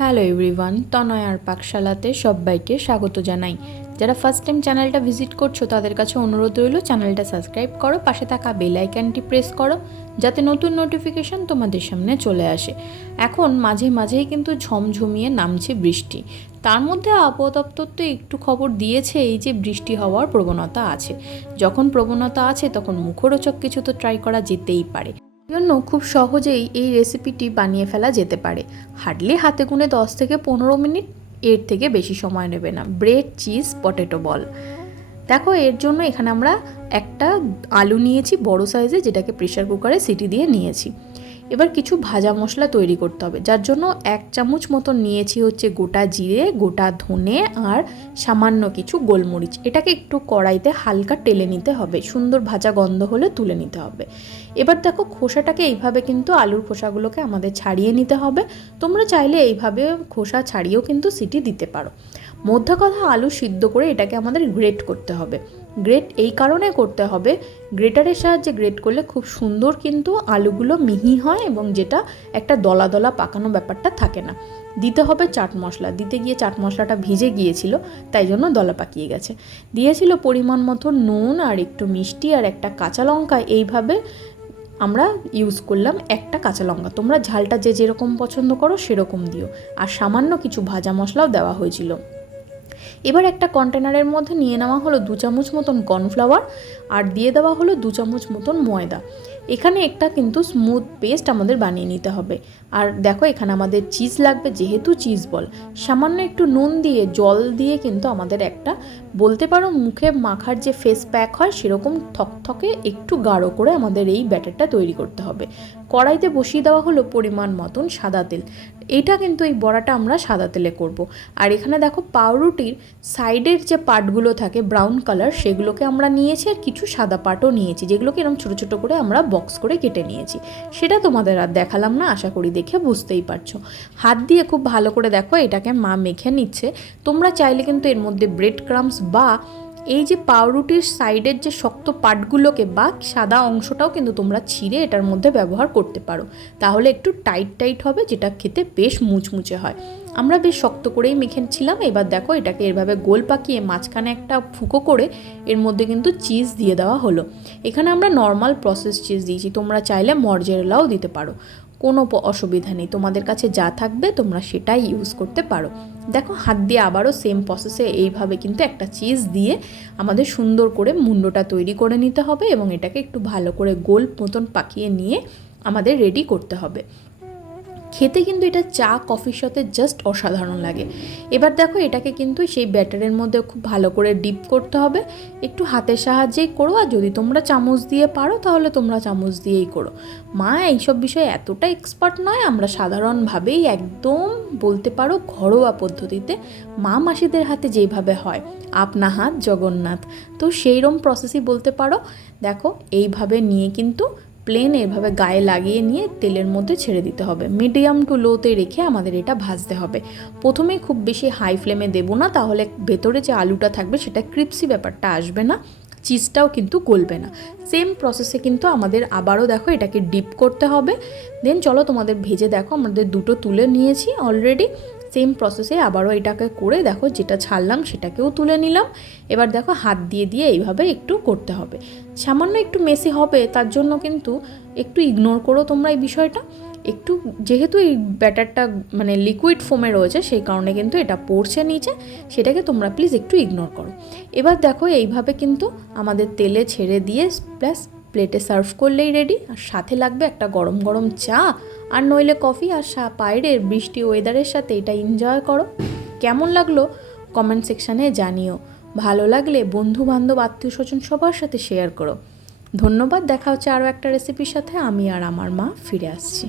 Hello everyone তনয় আর পাকশালাতে সবাইকে স্বাগত জানাই। যারা ফার্স্ট টাইম চ্যানেলটা ভিজিট করছ, তাদের কাছে অনুরোধ রইল চ্যানেলটা সাবস্ক্রাইব করো, পাশে থাকা বেল আইকনটি প্রেস করো, যাতে নতুন নোটিফিকেশন তোমাদের সামনে চলে আসে। এখন মাঝে মাঝেই কিন্তু ঝমঝমিয়ে নামছে বৃষ্টি। তার মধ্যে আবহাওয়া দপ্তর তো একটু খবর দিয়েছে, এই যে বৃষ্টি হওয়ার প্রবণতা আছে। যখন প্রবণতা আছে, তখন মুখরোচক কিছু তো ট্রাই করা যেতেই পারে। জন্য খুব সহজেই এই রেসিপিটি বানিয়ে ফেলা যেতে পারে। হার্ডলি হাতে গুনে দশ থেকে পনেরো মিনিট, এর থেকে বেশি সময় নেবে না। Bread, cheese, potato ball. দেখো, এর জন্য এখানে আমরা একটা আলু নিয়েছি, বড় সাইজে যেটাকে প্রেশার কুকারে সিটি দিয়ে নিয়েছি। এবার কিছু ভাজা মশলা তৈরি করতে হবে, যার জন্য এক চামচ মতো নিয়েছি হচ্ছে গোটা জিরে, গোটা ধনে আর সামান্য কিছু গোলমরিচ। এটাকে একটু কড়াইতে হালকা টেলে নিতে হবে, সুন্দর ভাজা গন্ধ হলে তুলে নিতে হবে। এবার দেখো খোসাটাকে এইভাবে কিন্তু আলুর খোসাগুলোকে আমাদের ছাড়িয়ে নিতে হবে। তোমরা চাইলে এইভাবে খোসা ছাড়িয়েও কিন্তু সিটি দিতে পারো। মধ্য কথা আলু সিদ্ধ করে এটাকে আমাদের গ্রেট করতে হবে। গ্রেট এই কারণে করতে হবে। গ্রেটারের সাহায্যে গ্রেট করলে খুব সুন্দর কিন্তু আলুগুলো মিহি হয় এবং যেটা একটা দলা দলা পাকানো ব্যাপারটা থাকে না। দিতে হবে চাট মশলা। দিতে গিয়ে চাট মশলাটা ভিজে গিয়েছিল, তাই জন্য দলা পাকিয়ে গেছে। দিয়েছিল পরিমাণ মতো নুন আর একটু মিষ্টি আর একটা কাঁচা লঙ্কা। এইভাবে আমরা ইউজ করলাম একটা কাঁচা লঙ্কা। তোমরা ঝালটা যে যেরকম পছন্দ করো সেরকম দিও। আর সামান্য কিছু ভাজা মশলাও দেওয়া হয়েছিল। এবার একটা কন্টেনারের মধ্যে নিয়ে নেওয়া হলো দু চামচ মতন কর্নফ্লাওয়ার আর দিয়ে দেওয়া হলো দু চামচ মতন ময়দা। এখানে একটা কিন্তু স্মুথ পেস্ট আমাদের বানিয়ে নিতে হবে। আর দেখো এখানে আমাদের চিজ লাগবে, যেহেতু চিজ বল। সামান্য একটু নুন দিয়ে, জল দিয়ে কিন্তু আমাদের একটা বলতে পারো মুখে মাখার যে ফেস প্যাক হয়, সেরকম থকথকে একটু গাঢ় করে আমাদের এই ব্যাটারটা তৈরি করতে হবে। কড়াইতে বসিয়ে দেওয়া হলো পরিমাণ মতন সাদা তেল। এটা কিন্তু এই বড়াটা আমরা সাদা তেলে করব। আর এখানে দেখো পাউরুটির সাইডের যে পার্টগুলো থাকে ব্রাউন কালার, সেগুলোকে আমরা নিয়েছি আর কিছু সাদা পাটও নিয়েছি, যেগুলোকে এরকম ছোটো ছোটো করে আমরা বক্স করে কেটে নিয়েছি। সেটা তোমাদের আর দেখালাম না, আশা করি দেখে বুঝতেই পারছ। হাত দিয়ে খুব ভালো করে দেখো, এটাকে মা মেখে নিচ্ছে। তোমরা চাইলে কিন্তু এর মধ্যে ব্রেড ক্রামস বা এই যে পাউরুটির সাইডের যে শক্ত পাটগুলোকে বা সাদা অংশটাও কিন্তু তোমরা ছিঁড়ে এটার মধ্যে ব্যবহার করতে পারো। তাহলে একটু টাইট টাইট হবে, যেটা খেতে বেশ মুচমুচে হয়। আমরা বেশ শক্ত করেই মেখেছিলাম এবার দেখো এটাকে এভাবে গোল পাকিয়ে মাঝখানে একটা ফুকো করে এর মধ্যে কিন্তু চিজ দিয়ে দেওয়া হলো। এখানে আমরা নর্মাল প্রসেস চিজ দিয়েছি। তোমরা চাইলে মরজেরেলাও দিতে পারো। কোনো অসুবিধা নেই। তোমাদের কাছে যা থাকবে তোমরা সেটাই ইউজ করতে পারো। দেখো হাত দিয়ে আবারও সেম প্রসেসে এইভাবে কিন্তু একটা চিজ দিয়ে আমাদের সুন্দর করে মুন্ডটা তৈরি করে নিতে হবে এবং এটাকে একটু ভালো করে গোল মতন পাকিয়ে নিয়ে আমাদের রেডি করতে হবে। খেতে কিন্তু এটা চা কফির সাথে জাস্ট অসাধারণ লাগে। এবার দেখো এটাকে কিন্তু সেই ব্যাটারের মধ্যে খুব ভালো করে ডিপ করতে হবে। একটু হাতের সাহায্যেই করো আর যদি তোমরা চামচ দিয়ে পারো তাহলে তোমরা চামচ দিয়েই করো। মা, এইসব বিষয়ে এতটা এক্সপার্ট নয়, আমরা সাধারণভাবেই একদম বলতে পারো ঘরোয়া পদ্ধতিতে মা মাসিদের হাতে যেইভাবে হয়। আপনা হাত জগন্নাথ। তো সেইরম প্রসেসই বলতে পারো। দেখো, এইভাবে নিয়ে কিন্তু প্লেন এভাবে গায়ে লাগিয়ে নিয়ে তেলের মধ্যে ছেড়ে দিতে হবে। মিডিয়াম টু লোতে রেখে আমাদের এটা ভাজতে হবে। প্রথমে খুব বেশি হাই ফ্লেমে দেবো না, তাহলে ভেতরে যে আলুটা থাকবে সেটা ক্রিপসি ব্যাপারটা আসবে না চিজটাও কিন্তু গলবে না। সেম প্রসেসে কিন্তু আমাদের আবারও দেখো এটাকে ডিপ করতে হবে। দেন চলো তোমাদের ভেজে দেখো, আমাদের দুটো তুলে নিয়েছি অলরেডি সেম প্রসেসে আবারও এটাকে করে দেখো যেটা ছাড়লাম সেটাকেও তুলে নিলাম। এবার দেখো হাত দিয়ে দিয়ে এইভাবে একটু করতে হবে। সামান্য একটু মেসি হবে, তার জন্য কিন্তু একটু ইগনোর করো তোমরা এই বিষয়টা। একটু যেহেতু এই ব্যাটারটা মানে লিকুইড ফোমে রয়েছে, সেই কারণে কিন্তু এটা পড়ছে নিচে, সেটাকে তোমরা প্লিজ একটু ইগনোর করো। এবার দেখো এইভাবে কিন্তু আমাদের তেলে ছেড়ে দিয়ে প্লাস প্লেটে সার্ভ করলেই রেডি আর সাথে লাগবে একটা গরম গরম চা। আর নইলে কফি আর সা বাইরের বৃষ্টি ওয়েদারের সাথে এটা এনজয় করো। কেমন লাগল? কমেন্ট সেকশানে জানিও। ভালো লাগলে বন্ধু বান্ধব আত্মীয় স্বজন সবার সাথে শেয়ার করো। ধন্যবাদ, দেখা হচ্ছে আরও একটা রেসিপির সাথে। আমি আর আমার মা ফিরে আসছি।